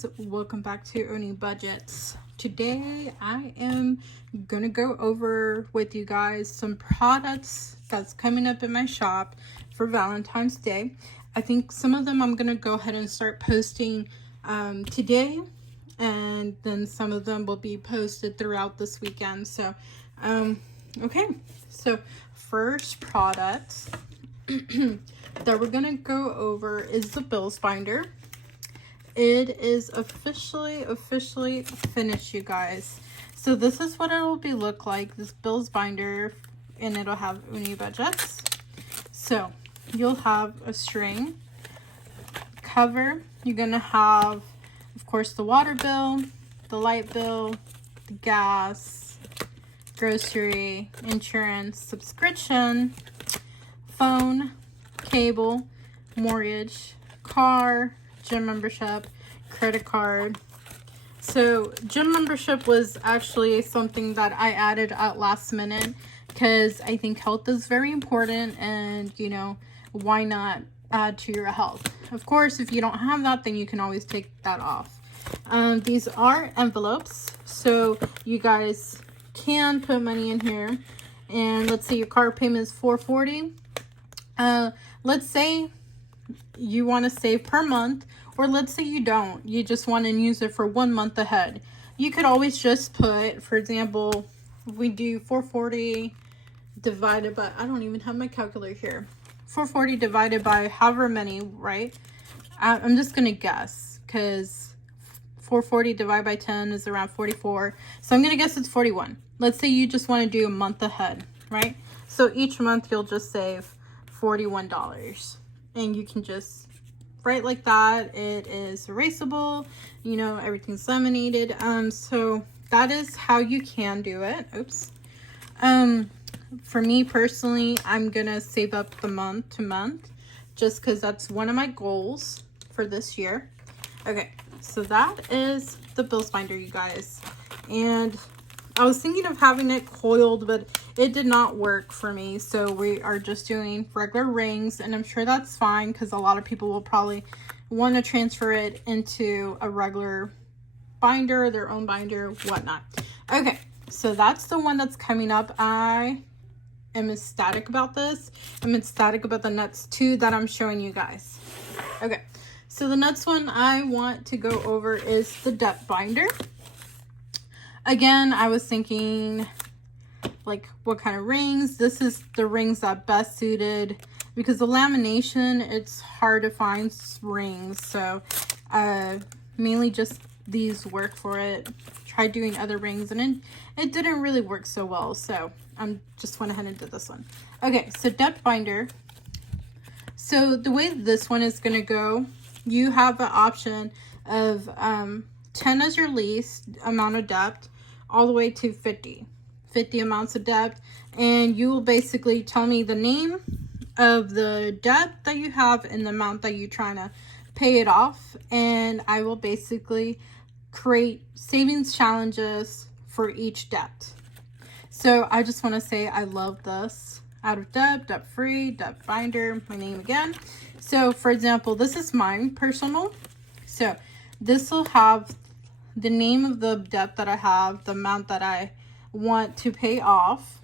guys, welcome back to Oni Budgets. Today I am gonna go over with you guys some products that's coming up in my shop for Valentine's Day. I think some of them I'm gonna go ahead and start posting today, and then some of them will be posted throughout this weekend. So okay, so first product that we're gonna go over is the Bills binder. It is officially finished, you guys. So this is what it will be look like, this Bills binder, and it'll have Oni Budgets. So you'll have a string cover. You're gonna have, of course, the water bill, the light bill, the gas, grocery, insurance, subscription, phone, cable, mortgage, car, gym membership, credit card. So gym membership was actually something that I added at last minute because I think health is very important, and you know, why not add to your health? Of course, if you don't have that, then you can always take that off. These are envelopes, so you guys can put money in here. And let's say your car payment is $440. Let's say you want to save per month, or let's say you don't, you just want to use it for 1 month ahead. You could always just put, for example, if we do 440 divided by, I don't even have my calculator here, 440 divided by however many, right? I'm just gonna guess, because 440 divided by 10 is around 44, so I'm gonna guess it's 41. Let's say you just want to do a month ahead, right? So each month you'll just save $41, and you can just write like that. It is erasable, you know, everything's laminated. So that is how you can do it. Oops. For me personally, I'm gonna save up the month to month, just because that's one of my goals for this year. Okay, so that is the Bills binder, you guys. And I was thinking of having it coiled, but it did not work for me. So we are just doing regular rings, and I'm sure that's fine because a lot of people will probably want to transfer it into a regular binder, their own binder, whatnot. Okay, so that's the one that's coming up. I am ecstatic about this. I'm ecstatic about the nuts too that I'm showing you guys. Okay, so the next one I want to go over is the debt binder. Again, I was thinking, like, what kind of rings? This is the rings that best suited, because the lamination, it's hard to find rings. So mainly just these work for it. Tried doing other rings, and it didn't really work so well. So I'm just went ahead and did this one. Okay, so debt binder. So the way this one is going to go, you have the option of 10 as your least amount of debt, all the way to 50 amounts of debt. And you will basically tell me the name of the debt that you have and the amount that you're trying to pay it off, and I will basically create savings challenges for each debt. So I just want to say I love this. Out of debt, debt free, debt binder, my name again. So for example, this is mine personal. So this will have the name of the debt that I have, the amount that I want to pay off,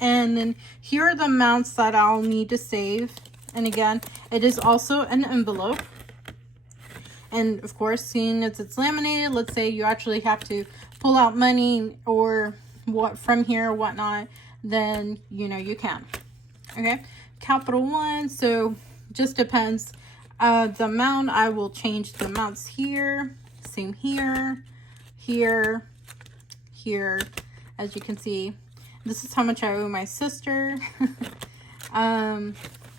and then here are the amounts that I'll need to save. And again, it is also an envelope. And of course, seeing as it's laminated, let's say you actually have to pull out money or what from here or whatnot, then you know you can. Okay, Capital One, so just depends. The amount, I will change the amounts here, same here, here, here. As you can see, this is how much I owe my sister.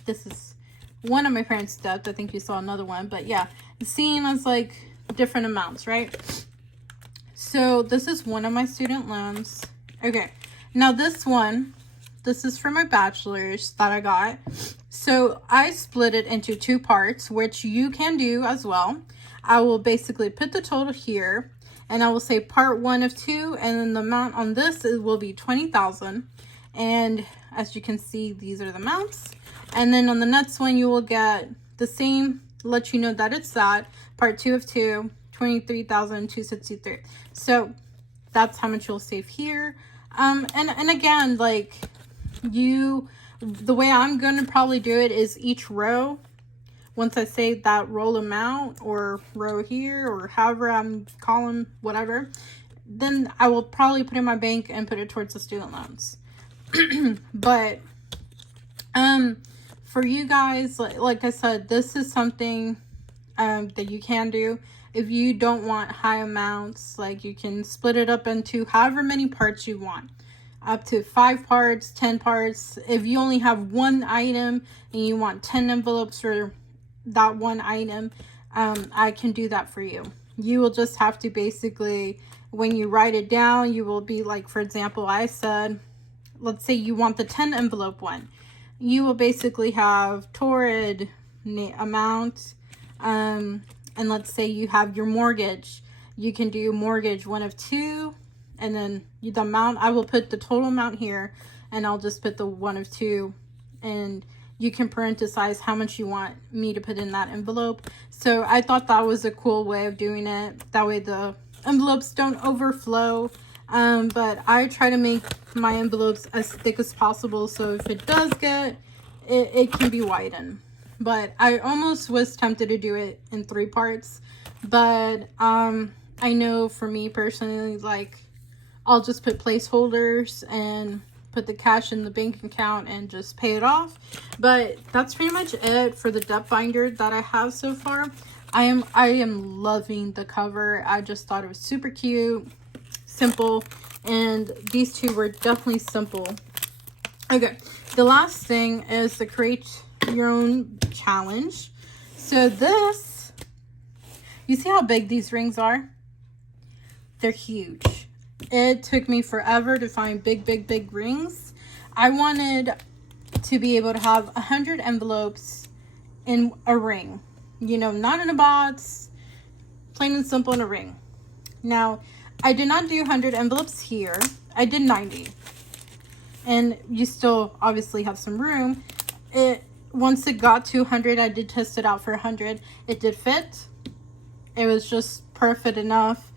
This is one of my parents' debts. I think you saw another one, but yeah, seeing as like different amounts, right? So this is one of my student loans. Okay, now this one, this is for my bachelor's that I got. So I split it into 2 parts, which you can do as well. I will basically put the total here, and I will say part 1 of 2, and then the amount on this will be $20,000. And as you can see, these are the amounts. And then on the next one, you will get the same, let you know that it's that part 2 of 2, $23,263. So that's how much you'll save here. And again, like, the way I'm gonna probably do it is each row, once I save that roll amount or row here or however I'm column, whatever, then I will probably put it in my bank and put it towards the student loans. But for you guys, like I said, this is something that you can do. If you don't want high amounts, like, you can split it up into however many parts you want, up to 5 parts, 10 parts. If you only have one item and you want 10 envelopes for that one item, I can do that for you. You will just have to basically, when you write it down, you will be like, for example, I said, let's say you want the 10 envelope one. You will basically have Torrid amount, and let's say you have your mortgage. You can do mortgage 1 of 2, and then the amount, I will put the total amount here, and I'll just put the 1 of 2, and you can parenthesize how much you want me to put in that envelope. So I thought that was a cool way of doing it. That way the envelopes don't overflow. But I try to make my envelopes as thick as possible, so if it does get, it can be widened. But I almost was tempted to do it in 3 parts. But I know for me personally, like, I'll just put placeholders and put the cash in the bank account and just pay it off. But that's pretty much it for the depth binder that I have so far. I am loving the cover. I just thought it was super cute, simple, and these two were definitely simple. Okay, the last thing is the create your own challenge. So this, you see how big these rings are? They're huge. It took me forever to find big rings. I wanted to be able to have 100 envelopes in a ring. You know, not in a box, plain and simple in a ring. Now, I did not do 100 envelopes here. I did 90. And you still obviously have some room. Once it got to 100, I did test it out for 100. It did fit. It was just perfect enough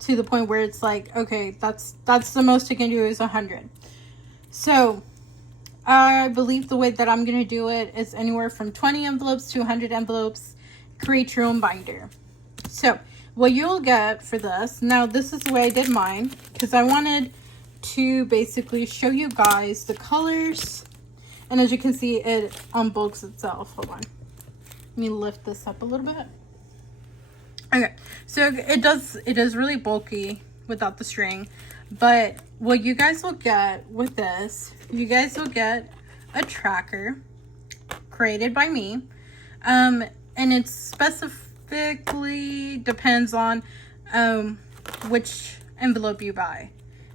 to the point where it's like, okay, that's the most I can do is 100. So I believe the way that I'm going to do it is anywhere from 20 envelopes to 100 envelopes. Create your own binder. So what you'll get for this, now this is the way I did mine, because I wanted to basically show you guys the colors. And as you can see, it unbulks itself. Hold on. Let me lift this up a little bit. Okay, so it is really bulky without the string, but what you guys will get with this, you guys will get a tracker created by me, and it specifically depends on which envelope you buy,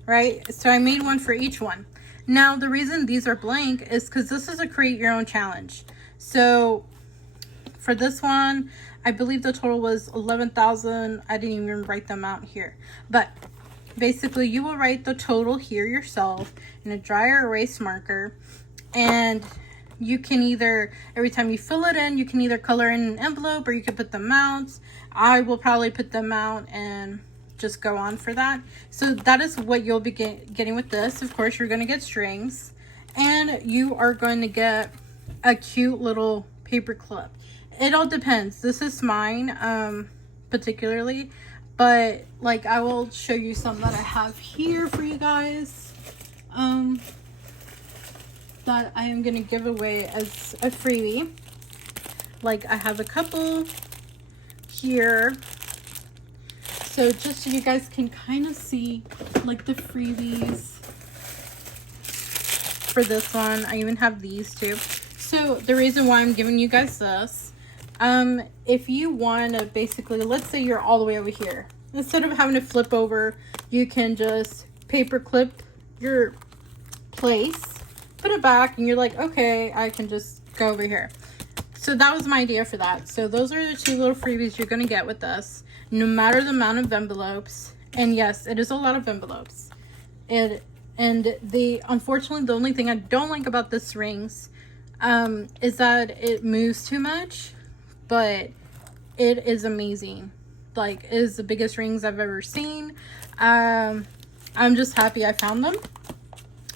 right? So I made one for each one. Now the reason these are blank is because this is a create your own challenge. So for this one, I believe the total was 11,000. I didn't even write them out here. But basically, you will write the total here yourself in a dry erase marker. And you can either, every time you fill it in, you can either color in an envelope or you can put the amounts. I will probably put the amount and just go on for that. So that is what you'll be getting with this. Of course, you're going to get strings. And you are going to get a cute little paper clip. It all depends. This is mine, particularly, but like I will show you some that I have here for you guys, that I am gonna give away as a freebie. Like I have a couple here, so just so you guys can kind of see like the freebies for this one. I even have these two. So the reason why I'm giving you guys this, if you want to basically, let's say you're all the way over here, instead of having to flip over, you can just paper clip your place, put it back, and you're like, okay, I can just go over here. So that was my idea for that. So those are the 2 little freebies you're going to get with us, no matter the amount of envelopes. And yes, it is a lot of envelopes. Unfortunately, the only thing I don't like about this rings is that it moves too much. But it is amazing. like is the biggest rings I've ever seen. I'm just happy I found them.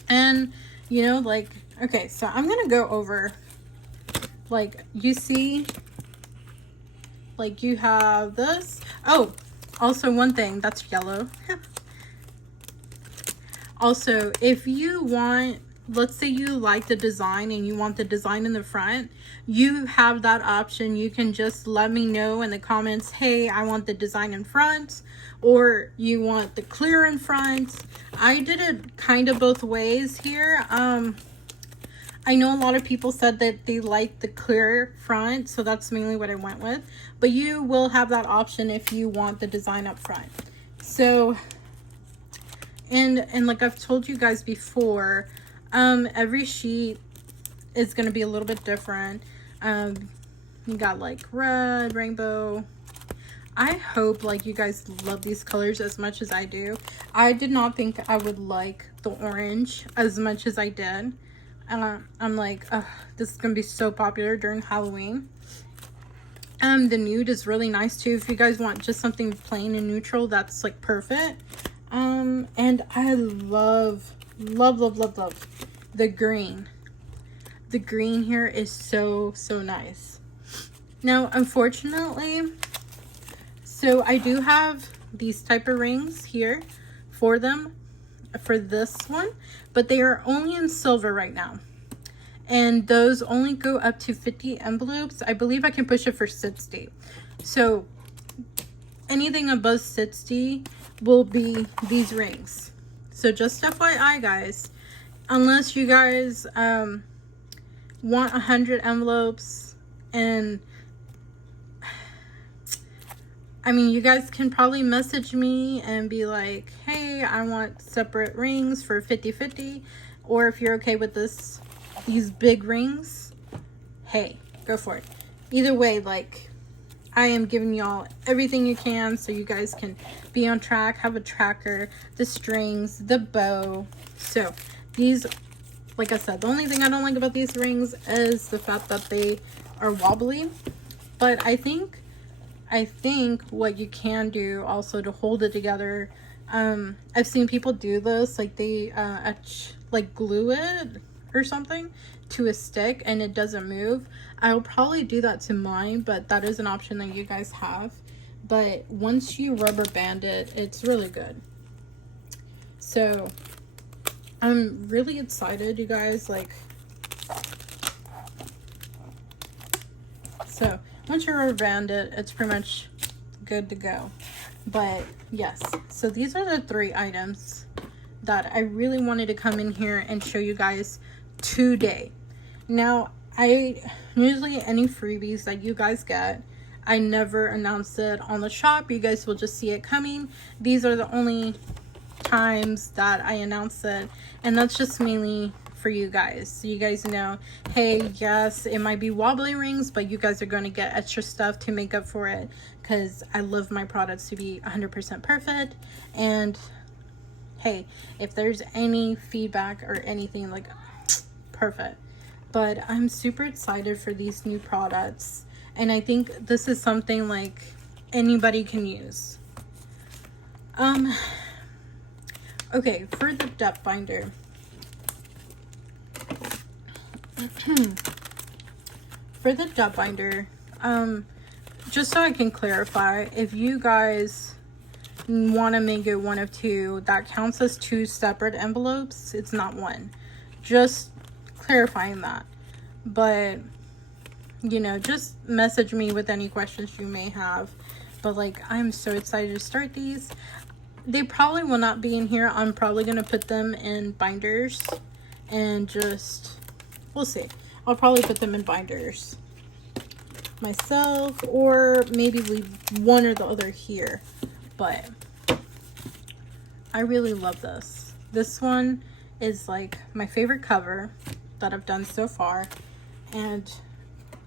And you know, like, okay, so I'm gonna go over, like, you see, like, you have this. Oh, also one thing that's yellow. Also, if you want, let's say you like the design and you want the design in the front, you have that option. You can just let me know in the comments, hey, I want the design in front, or you want the clear in front. I did it kind of both ways here. I know a lot of people said that they like the clear front, so that's mainly what I went with. But you will have that option if you want the design up front. So, and like I've told you guys before, every sheet is going to be a little bit different. You got like red, rainbow. I hope like you guys love these colors as much as I do. I did not think I would like the orange as much as I did. I'm like, this is gonna be so popular during Halloween. The nude is really nice too. If you guys want just something plain and neutral, that's like perfect. And I love the green. The green here is so nice. Now, unfortunately, so I do have these type of rings here for them, for this one, but they are only in silver right now. And those only go up to 50 envelopes. I believe I can push it for 60. So anything above 60 will be these rings. So just FYI, guys, unless you guys want 100 envelopes, and I mean, you guys can probably message me and be like, hey, I want separate rings for 50-50. Or if you're okay with these big rings, hey, go for it. Either way, like, I am giving y'all everything you can so you guys can be on track, have a tracker, the strings, the bow. So these, like I said, the only thing I don't like about these rings is the fact that they are wobbly. But I think what you can do also to hold it together, I've seen people do this, like they like glue it or something to a stick and it doesn't move. I'll probably do that to mine, but that is an option that you guys have. But once you rubber band it, it's really good. So I'm really excited, you guys. Like, so once you rubber band it, it's pretty much good to go. But yes, so these are the 3 items that I really wanted to come in here and show you guys today. Now, I usually any freebies that you guys get, I never announce it on the shop. You guys will just see it coming. These are the only times that I announce it, and that's just mainly for you guys, so you guys know, hey, yes, it might be wobbly rings, but you guys are going to get extra stuff to make up for it, because I love my products to be 100% perfect. And hey, if there's any feedback or anything, like, perfect. But I'm super excited for these new products, and I think this is something like anybody can use. Okay, for the depth binder, for the depth binder, just so I can clarify, if you guys want to make it one of 2, that counts as 2 separate envelopes. It's not 1. Just clarifying that. But you know, just message me with any questions you may have. But like, I'm so excited to start these. They probably will not be in here. I'm probably gonna put them in binders and just, we'll see. I'll probably put them in binders myself, or maybe leave one or the other here. But I really love this. This one is like my favorite cover that I've done so far, and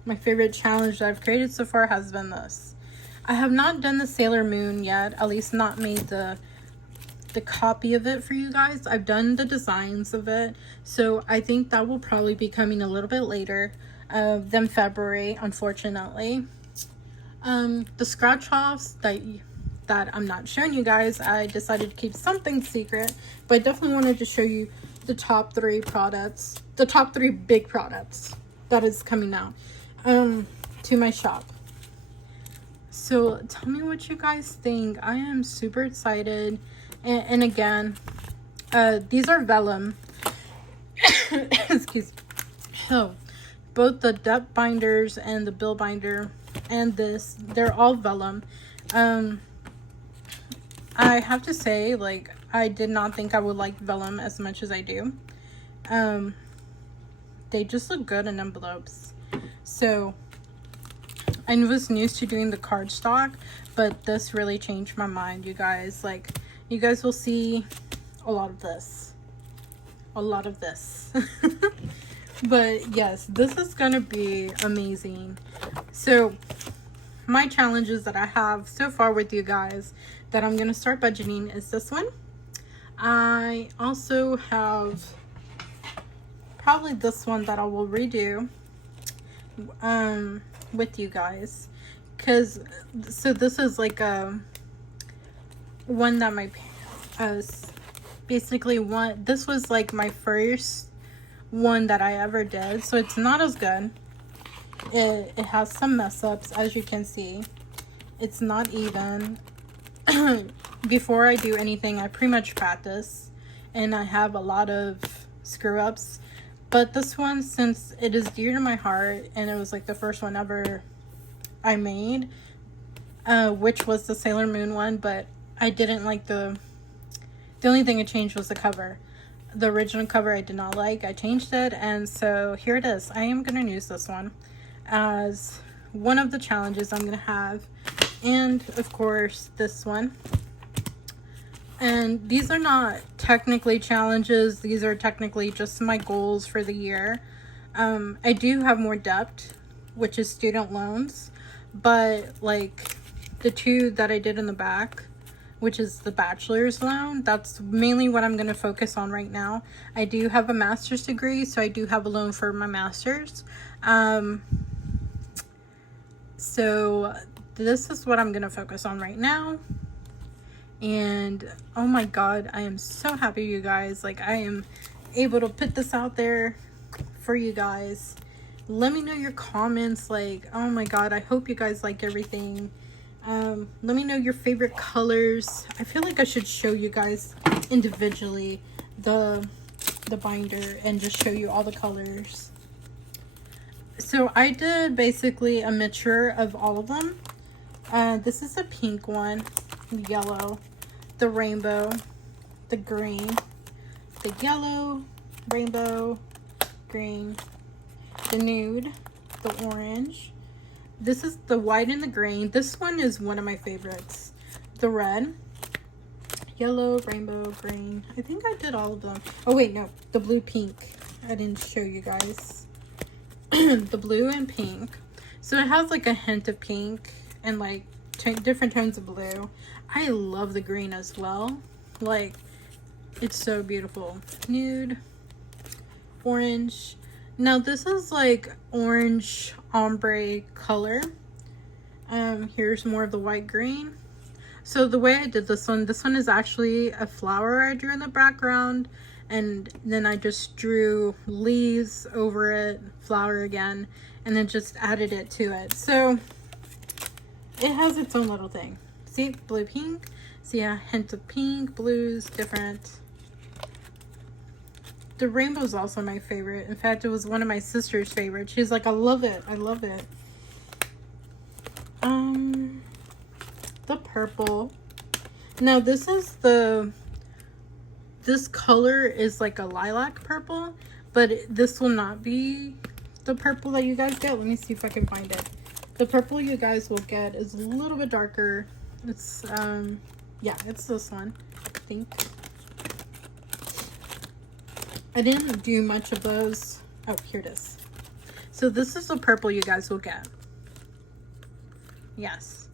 my favorite challenge that I've created so far has been this. I have not done the Sailor Moon yet, at least not made the copy of it for you guys. I've done the designs of it, so I think that will probably be coming a little bit later than February, unfortunately. The scratch offs that I'm not showing you guys, I decided to keep something secret, but I definitely wanted to show you the top 3 products, the top 3 big products that is coming out to my shop. So tell me what you guys think. I am super excited. And again, these are vellum. Excuse me. Oh, both the depth binders and the bill binder and this, they're all vellum. I have to say, like, I did not think I would like vellum as much as I do. They just look good in envelopes. So I was used to doing the cardstock, but this really changed my mind, you guys. Like, you guys will see a lot of this. A lot of this. But yes, this is gonna be amazing. So my challenges that I have so far with you guys that I'm gonna start budgeting is this one. I also have probably this one that I will redo with you guys, because so this is like a one that my basically one, this was like my first one that I ever did, so it's not as good. It has some mess ups, as you can see. It's not even. Before I do anything, I pretty much practice, and I have a lot of screw ups. But this one, since it is dear to my heart, and it was like the first one ever I made, which was the Sailor Moon one, but I didn't like the only thing I changed was the cover. The original cover I did not like. I changed it, and so here it is. I am going to use this one as one of the challenges I'm going to have, and of course this one. And these are not technically challenges, these are technically just my goals for the year. I do have more depth, which is student loans, but like the 2 that I did in the back, which is the bachelor's loan, that's mainly what I'm going to focus on right now. I do have a master's degree, so I do have a loan for my master's. So this is what I'm going to focus on right now. And oh my god, I am so happy, you guys. Like, I am able to put this out there for you guys. Let me know your comments. Like, oh my god, I hope you guys like everything. Let me know your favorite colors. I feel like I should show you guys individually the binder and just show you all the colors. So I did basically a mixture of all of them. This is a pink one, the yellow, the rainbow, the green, the yellow, rainbow, green, the nude, the orange. This is the white and the green. This one is one of my favorites. The red, yellow, rainbow, green. I think I did all of them. Oh wait, no, the blue, pink. I didn't show you guys. The blue and pink. So it has like a hint of pink and like different tones of blue. I love the green as well. Like, it's so beautiful. Nude, orange. Now this is like orange ombre color. Here's more of the white green. So the way I did this one is actually a flower I drew in the background, and then I just drew leaves over it, flower again, and then just added it to it. So it has its own little thing. See, blue, pink. See a hint of pink, blues, different. The rainbow is also my favorite. In fact, it was one of my sister's favorites. She's like, I love it. I love it. The purple. Now this is this color is like a lilac purple, but this will not be the purple that you guys get. Let me see if I can find it. The purple you guys will get is a little bit darker. It's yeah, it's this one, I think. I didn't do much of those. Oh, here it is. So this is the purple you guys will get. Yes.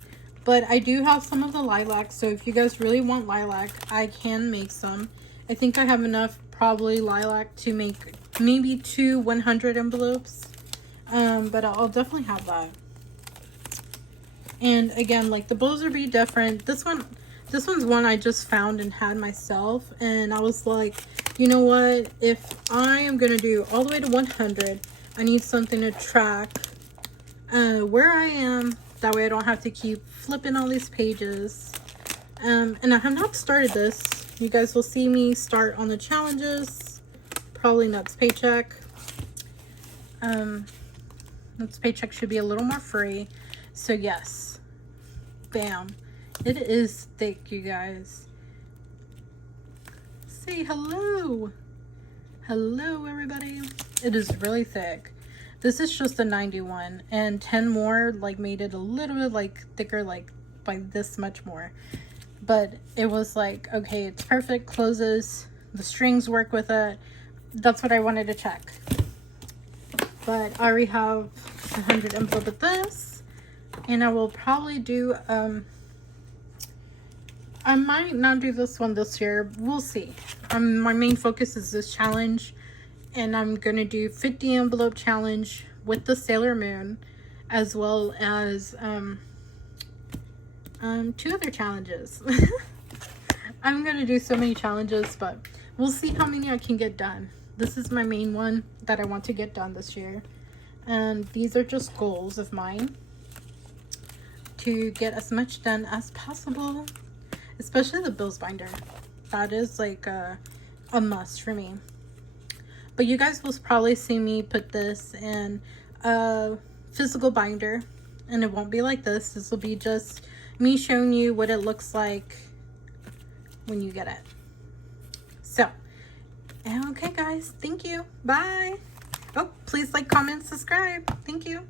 But I do have some of the lilac, so if you guys really want lilac, I can make some. I think I have enough, probably lilac, to make maybe 2 100 envelopes. But I'll definitely have that. And again, like the bowls would be different. This one's one I just found and had myself, and I was like, you know what, if I am gonna do all the way to 100, I need something to track where I am. That way I don't have to keep flipping all these pages. And I have not started this. You guys will see me start on the challenges probably next paycheck. Next paycheck should be a little more free. So yes, bam, it is thick, you guys. Say hello. Hello everybody. It is really thick. This is just a 91, and 10 more like made it a little bit like thicker, like by this much more. But it was like, okay, it's perfect, closes, the strings work with it. That's what I wanted to check. But I already have 100 envelope with this, and I will probably do I might not do this one this year. We'll see. My main focus is this challenge, and I'm gonna do 50 envelope challenge with the Sailor Moon, as well as 2 other challenges. I'm gonna do so many challenges, but we'll see how many I can get done. This is my main one that I want to get done this year, and these are just goals of mine to get as much done as possible, especially the bills binder. That is like a must for me. But you guys will probably see me put this in a physical binder, and it won't be like this. This will be just me showing you what it looks like when you get it. So, okay guys, thank you. Bye. Oh, please like, comment, subscribe. Thank you.